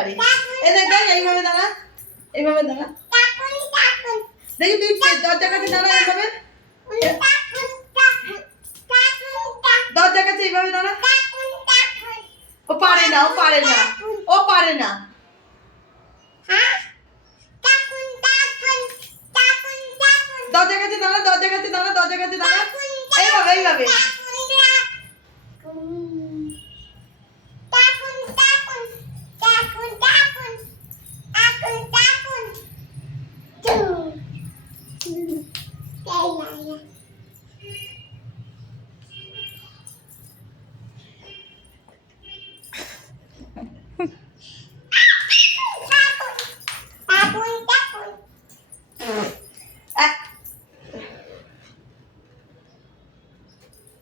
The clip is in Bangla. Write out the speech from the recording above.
পারি। এই দেখ দেখ এইভাবে দাঁড়া, এইভাবে দাঁড়া। দেখি তুই দরজার কাছে দাঁড়া, এইভাবে দরজার কাছে এইভাবে দাঁড়া। ও পারে না, ও পারে না, ও পারে না। দরজার কাছে দাঁড়া, দরজার কাছে দাঁড়া, দরজার কাছে দাঁড়া, এইভাবে এইভাবে।